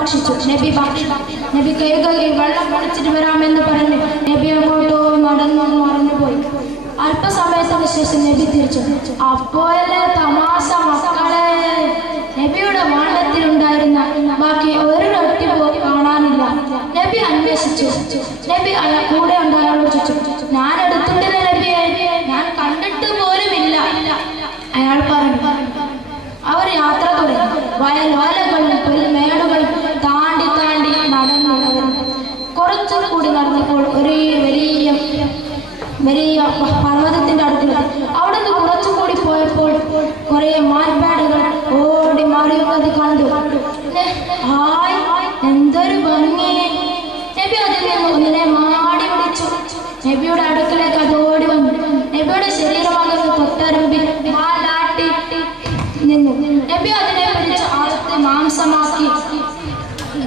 ഭക്ഷിച്ചു. നബി കൈകഴുകി വെള്ളം കുടിച്ചിട്ട് വരാമെന്ന് പറഞ്ഞു നബി അങ്ങോട്ടോ നടന്നു മറന്നുപോയി. അല്പസമയത്തിന് ശേഷം നബി തിരിച്ചു. അപ്പോഴല്ലേ തമാശ മക്കളെ, നബിയുടെ വാണ്ടത്തിലുണ്ടായിരുന്ന ബാക്കി ഒരു റൊട്ടി പോയി കാണാനില്ല. നബി അന്വേഷിച്ചു. നബി അയാൾ കൂടെ ഉണ്ടായാളോട് ചോദിച്ചു, ഞാൻ എടുത്തിട്ടില്ല നബിയെ, ഞാൻ കണ്ടിട്ട് പോലുമില്ല. അയാൾ പറഞ്ഞു. അവർ യാത്ര തുടങ്ങി. വയലുകളും മേടുകളും താണ്ടി നടന്നു. കുറച്ചു കൂടി നടന്നപ്പോൾ ഒരു വലിയ പർവ്വതത്തിന്റെ അടുത്തെത്തി. അവിടെ നിന്ന് കുറച്ചുകൂടി പോയപ്പോൾ കുറെ മാൻപാടുകൾ ഓടി മാറിയുന്നത് കണ്ടു. ഹായ്, എന്തൊരു ഭംഗി! നബി അതിൽ നിന്ന് ഒന്നിനെ മാടി വിളിച്ചു. നബിയുടെ അടുക്കലേക്ക് അത് ഓടി വന്നു. നബിയുടെ ശരീരമാകുന്ന തൊട്ടരുമ്പിൽ വാലാട്ടി നിന്നു. നബി അതിനെ പിടിച്ച് അറുത്ത് മാംസമാക്കി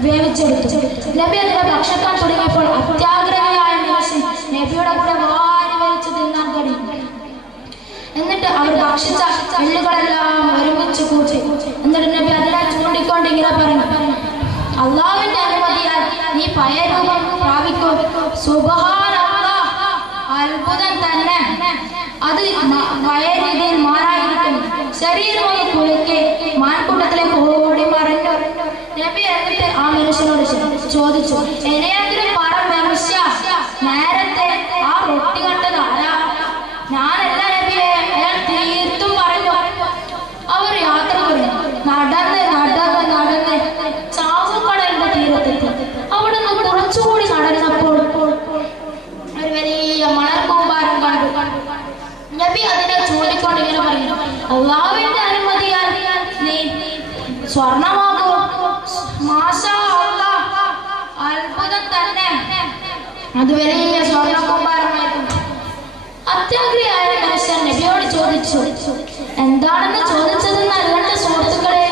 വേവിച്ചെടുത്തു. നബി അതിനെ ഭക്ഷണം തുടങ്ങിയപ്പോൾ അത്യാഗ്രഹിയായ മനുഷ്യൻ നബിയുടെ കൂടെ വാരി വലിച്ചു തിന്നാൻ തുടങ്ങി. എന്നിട്ട് അവർ ഭക്ഷിച്ച എല്ലുകളെല്ലാം ഒരുമിച്ച് കൂട്ടി. എന്നിട്ട് നബി അതിനെ ചൂണ്ടിക്കൊണ്ട് ഇങ്ങനെ പറഞ്ഞു, അള്ളാഹുവിന്റെ അനുമതിയാൽ നീ പഴയ രൂപം പ്രാപിക്കൂ. സുബ്ഹാനല്ലാഹ്, അത്ഭുതം തന്നെ. അത് പഴയ രീതിയിൽ മാറായിരിക്കും. ശരീരം ഒന്ന് കുളിക്ക്. മാൻകൂട്ടത്തിലേക്ക് ഓടി മറഞ്ഞു. നബി എന്നിട്ട് ആ മനുഷ്യനോട് ചോദിച്ചു, എന്നെയെങ്കിലും പറ മനുഷ്യ, നേരത്തെ ആ റൊട്ടി കണ്ടത് ആരാ? ഞാനല്ല നബിയെ. അയാൾ തീർത്തും പറഞ്ഞു. അവർ യാത്ര തുടങ്ങി. നടന്ന് ചാവുകടലിന്റെ തീരത്തെത്തി. അവിടെ നിന്ന് കുറച്ചുകൂടി നടന്നപ്പോൾ ഒരു വലിയ മണൽക്കൂമ്പാരം കണ്ടു. നബി അതിനെ ചൂണ്ടിക്കൊണ്ട് ഇങ്ങനെ പറഞ്ഞു, അള്ളാഹുവിന്റെ അനുമതിയാൽ നീ സ്വർണമാകൂ. മാഷാ അല്ലാഹ്, അത്ഭുതം തന്നെ. അത് വലിയ സ്വർണക്കൂമ്പാരമായിരുന്നു. അത്യാഗ്രഹിയായ മനുഷ്യൻ നബിയോട് ചോദിച്ചു, എന്താണെന്ന് ചോദിച്ചതെന്ന് അറിയേണ്ട സുഹൃത്തുക്കളെ,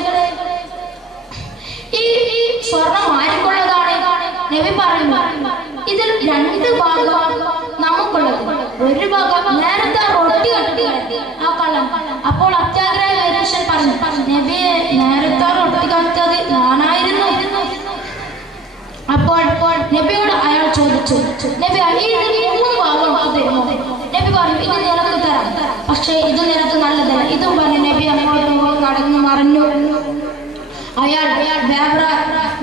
ഈ സ്വർണം ആർക്കുള്ളതാണ്? നബി പറഞ്ഞു, ഇതിൽ 2 ഭാഗം നമുക്കുള്ളത്. ഒരു ഭാഗം നേരത്തെ റൊട്ടി കട്ടി ആ കള്ളം. അപ്പോൾ അത്യാഗ്രഹിയായ മനുഷ്യൻ പറഞ്ഞു, നബിയെ, നേരത്തെ റൊട്ടി കട്ടത് ഞാനായിരുന്നു. അപ്പോൾ നബിയോട് അയാൾ ചോദിച്ചു, നബി ഈ 3 ഭാഗം തരുമോ? നബി പറഞ്ഞു, ഇത് നിനക്ക് തരാം, പക്ഷേ ഇത് നിനക്ക് നല്ലതല്ല. ഇതും പറഞ്ഞു നബി അങ്ങോട്ടും നടന്നു മറഞ്ഞു. അയാൾ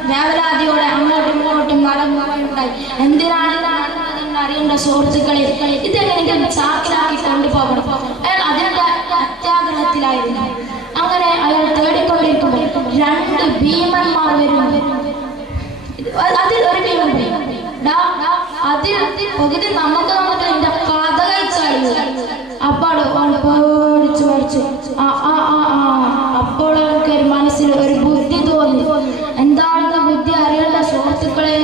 വേവലാതിയോടെ അങ്ങോട്ടും ഇങ്ങോട്ടും നടന്നുണ്ടായി. എന്തിനാണ് അറിയേണ്ട സുഹൃത്തുക്കളെ, ഇതെങ്കിലും ചാക്കിലാക്കി കൊണ്ടുപോകണം. അയാൾ അതിന്റെ അത്യാഗ്രഹത്തിലായിരുന്നു. അങ്ങനെ അയാൾ തേടിക്കൊണ്ടിരിക്കുമ്പോൾ 2 ഭീമന്മാർ വരുന്നു. അതിൽ ഒരു ഭീമൻ, അതിൽ പകുതി നമുക്ക് എന്റെ കഥ കഴിച്ചായിരുന്നു. അപ്പോൾ പേടിച്ചു മേടിച്ചു. അപ്പോൾ അവർക്ക് മനസ്സിൽ ഒരു ബുദ്ധി തോന്നി. എന്താണെന്ന് ബുദ്ധി അറിയേണ്ട സുഹൃത്തുക്കളെ,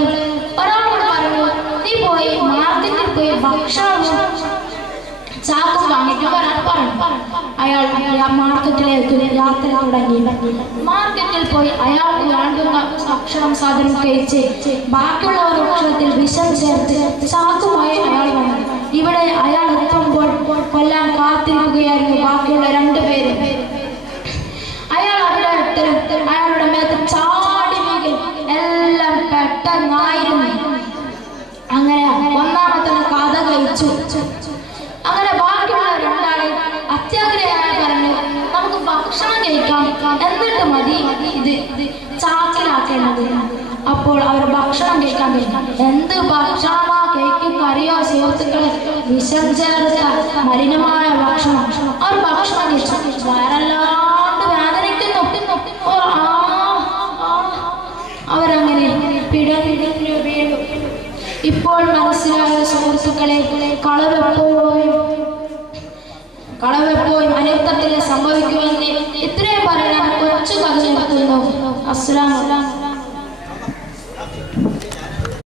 ഒരാളോട് പറഞ്ഞു, നീ പോയി മാർക്കറ്റിൽ പോയി ഭക്ഷണം ചാക്ക് വാങ്ങിക്കാൻ വരാൻ പറഞ്ഞു. അയാൾ മാർക്കറ്റിലേക്ക് യാത്ര തുടങ്ങി. മാർക്കറ്റിൽ പോയി അയാൾക്ക് വേണ്ടുന്ന ഭക്ഷണം സാധനം കഴിച്ച് ബാക്കിയുള്ളവർ ഭക്ഷണത്തിൽ വിഷം ചേർത്ത് ചാക്കുമായി അയാൾ വന്നു. ഇവിടെ അയാൾ എത്തുമ്പോൾ കൊല്ലാൻ കാത്തിരിക്കുകയായിരുന്നു ബാക്കിയുള്ള 2 പേരും. അയാൾ അവിടെ അയാളുടെ മേത്ത് ചാടി വീഴും. എല്ലാം പെട്ടെന്നായിരുന്നു. അങ്ങനെ ഒന്നാമത്തെ കഥ കഴിച്ചു. അങ്ങനെ ബാക്കിയുള്ള 2 ആളെ അത്യാഗ്രഹിയായ പറഞ്ഞു, നമുക്ക് ഭക്ഷണം കഴിക്കാം, എന്നിട്ട് മതി ഇത് ചാക്കിലാക്കേണ്ടത്. അപ്പോൾ അവർ ഭക്ഷണം കഴിക്കാൻ കഴിയും. എന്ത് ഭക്ഷണമാ കഴിക്കുന്ന അറിയോ സുഹൃത്തുക്കളെ? വിഷം ചേർത്ത മലിനമായ ഭക്ഷണം. അവർ ഭക്ഷണം കഴിച്ചു. വയറല്ലാണ്ട് വേദനിക്കുന്നു. അവരങ്ങനെ പിടഞ്ഞു വീണു. ഇപ്പോൾ മനസ്സിലായ സുഹൃത്തുക്കളെ, കളവെപ്പോഴും അനർത്ഥത്തിൽ സംഭവിക്കുമെന്ന് ഇത്രയും പറയാൻ കൊച്ചു കഥ നിർത്തുന്നു. അസ്സലാമു അലൈക്കും.